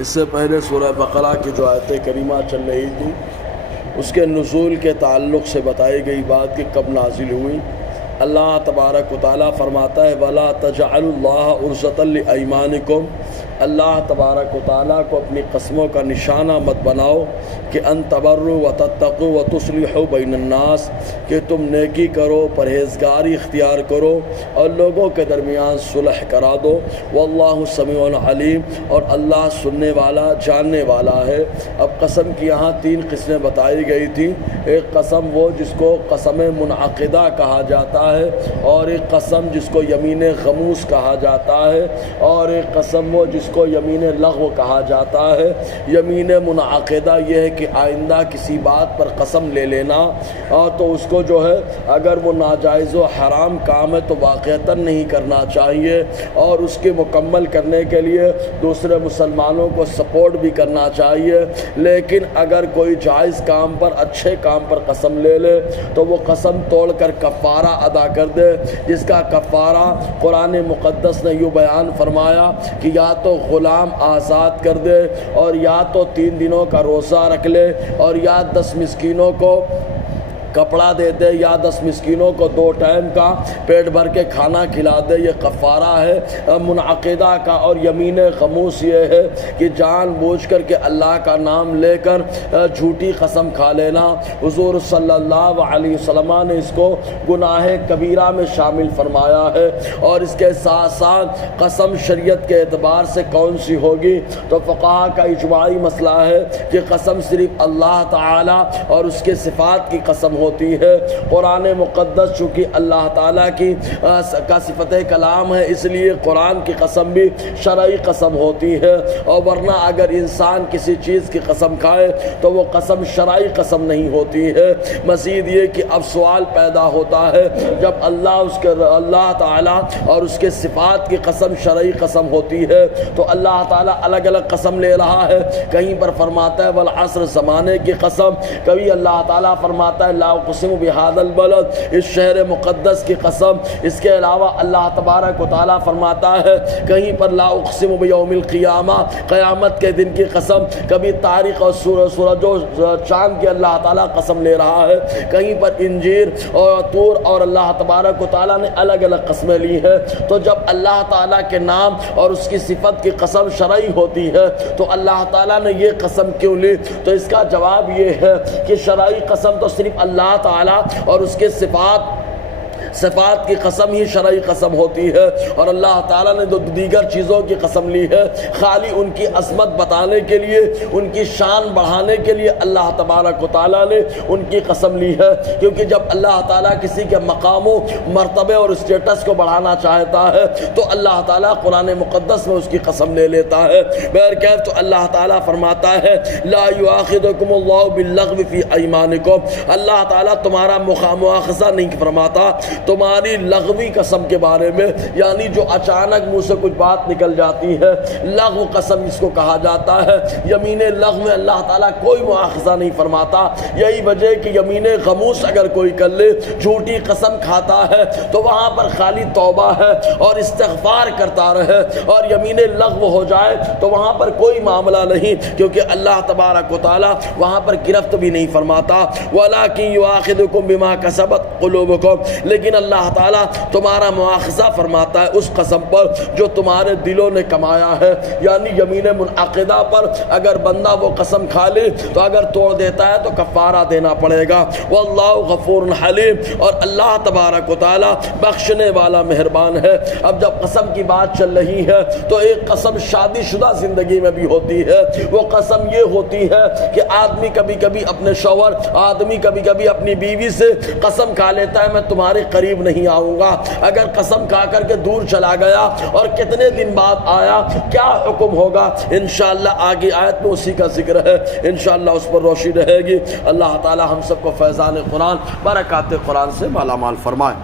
اس سے پہلے سورہ بقرہ کی جو آیت کریمہ چل رہی تھی اس کے نزول کے تعلق سے بتائی گئی بات کہ کب نازل ہوئی۔ اللہ تبارک و تعالیٰ فرماتا ہے وَلَا تَجْعَلُوا اللَّهَ عُرْضَةً لِأَيْمَانِكُمْ، اللہ تبارک و تعالیٰ کو اپنی قسموں کا نشانہ مت بناؤ کہ ان تبروا وتتقوا وتصلحوا بین الناس، کہ تم نیکی کرو، پرہیزگاری اختیار کرو اور لوگوں کے درمیان صلح کرا دو۔ واللہ سمیع علیم، اور اللہ سننے والا جاننے والا ہے۔ اب قسم کی یہاں تین قسمیں بتائی گئی تھیں، ایک قسم وہ جس کو قسم منعقدہ کہا جاتا ہے، اور ایک قسم جس کو یمین غموس کہا جاتا ہے، اور ایک قسم وہ جس کو یمین لغو کہا جاتا ہے۔ یمین منعقدہ یہ ہے کہ آئندہ کسی بات پر قسم لے لینا، اور تو اس کو جو ہے اگر وہ ناجائز و حرام کام ہے تو واقعتاً نہیں کرنا چاہیے، اور اس کے مکمل کرنے کے لیے دوسرے مسلمانوں کو سپورٹ بھی کرنا چاہیے۔ لیکن اگر کوئی جائز کام پر، اچھے کام پر قسم لے لے تو وہ قسم توڑ کر کفارہ ادا کر دے، جس کا کفارہ قرآن مقدس نے یوں بیان فرمایا کہ یا تو غلام آزاد کر دے، اور یا تو 3 دنوں کا روزہ رکھ لے، اور یا 10 مسکینوں کو کپڑا دے دے، یا 10 مسکینوں کو 2 ٹائم کا پیٹ بھر کے کھانا کھلا دے۔ یہ کفارہ ہے منعقدہ کا۔ اور یمین غموس یہ ہے کہ جان بوجھ کر کے اللہ کا نام لے کر جھوٹی قسم کھا لینا۔ حضور صلی اللہ علیہ وسلم نے اس کو گناہ کبیرہ میں شامل فرمایا ہے۔ اور اس کے ساتھ ساتھ قسم شریعت کے اعتبار سے کون سی ہوگی، تو فقہا کا اجماعی مسئلہ ہے کہ قسم صرف اللہ تعالی اور اس کے صفات کی قسم ہوتی ہے۔ قرآن مقدس چونکہ اللہ تعالیٰ کی کا صفت کلام ہے، اس لیے قرآن کی قسم بھی شرعی قسم ہوتی ہے، اور ورنہ اگر انسان کسی چیز کی قسم کھائے تو وہ قسم شرعی قسم نہیں ہوتی ہے۔ مزید یہ کہ اب سوال پیدا ہوتا ہے، جب اللہ تعالیٰ اور اس کے صفات کی قسم شرعی قسم ہوتی ہے تو اللہ تعالیٰ الگ الگ قسم لے رہا ہے۔ کہیں پر فرماتا ہے والعصر، زمانے کی قسم، کبھی اللہ تعالیٰ فرماتا ہے لا اقسم بہذا البلد، اس شہر مقدس کی قسم۔ اس کے علاوہ اللہ تبارک و تعالیٰ فرماتا ہے کہیں پر لا اقسم بیوم القیامہ، قیامت کے دن کی قسم۔ کبھی تاریخ اور سورج و چاند کی اللہ تعالیٰ قسم لے رہا ہے، کہیں پر انجیر اور طور، اور اللہ تبارک و تعالیٰ نے الگ الگ قسمیں لی ہیں۔ تو جب اللہ تعالیٰ کے نام اور اس کی صفت کی قسم شرعی ہوتی ہے تو اللہ تعالیٰ نے یہ قسم کیوں لی؟ تو اس کا جواب یہ ہے کہ شرعی قسم تو صرف اللہ تعالیٰ اور اس کے صفات کی قسم ہی شرعی قسم ہوتی ہے، اور اللہ تعالیٰ نے جو دیگر چیزوں کی قسم لی ہے خالی ان کی عظمت بتانے کے لیے، ان کی شان بڑھانے کے لیے اللہ تبارک و تعالیٰ نے ان کی قسم لی ہے۔ کیونکہ جب اللہ تعالیٰ کسی کے مقام و مرتبے اور اسٹیٹس کو بڑھانا چاہتا ہے تو اللہ تعالیٰ قرآن مقدس میں اس کی قسم لے لیتا ہے۔ بہرکیف تو اللہ تعالیٰ فرماتا ہے لا یؤاخذکم اللہ باللغو فی ایمانکم، اللہ تعالیٰ تمہارا مواخذہ نہیں فرماتا تمہاری لغوی قسم کے بارے میں، یعنی جو اچانک منہ سے کچھ بات نکل جاتی ہے، لغو قسم جس کو کہا جاتا ہے۔ یمین لغو میں اللہ تعالیٰ کوئی مواخذہ نہیں فرماتا۔ یہی وجہ کہ یمین غموس اگر کوئی کر لے، جھوٹی قسم کھاتا ہے، تو وہاں پر خالی توبہ ہے اور استغفار کرتا رہے، اور یمین لغو ہو جائے تو وہاں پر کوئی معاملہ نہیں، کیونکہ اللہ تبارک و تعالیٰ وہاں پر گرفت بھی نہیں فرماتا۔ وَلَٰكِن يُؤَاخِذُكُم بِمَا كَسَبَتْ قُلُوبُكُم، لیکن اللہ تعالیٰ تمہارا مواخذہ فرماتا ہے اس قسم پر جو تمہارے دلوں نے کمایا ہے۔ یعنی یمین منعقدہ پر اگر بندہ وہ قسم کھا لے تو اگر توڑ دیتا ہے تو کفارہ دینا پڑے گا۔ واللہ غفور حلیم، اور اللہ تبارک و تعالیٰ بخشنے والا مہربان ہے۔ اب جب قسم کی بات چل رہی ہے تو ایک قسم شادی شدہ زندگی میں بھی ہوتی ہے۔ وہ قسم یہ ہوتی ہے کہ آدمی کبھی کبھی اپنے شوہر، آدمی کبھی کبھی اپنی بیوی سے قسم کھا لیتا ہے میں تمہارے قریب نہیں آؤں گا۔ اگر قسم کھا کر کے دور چلا گیا اور کتنے دن بعد آیا، کیا حکم ہوگا؟ انشاءاللہ آگے آیت میں اسی کا ذکر ہے، انشاءاللہ اس پر روشنی رہے گی۔ اللہ تعالی ہم سب کو فیضان قرآن، برکات قرآن سے مالا مال فرمائے۔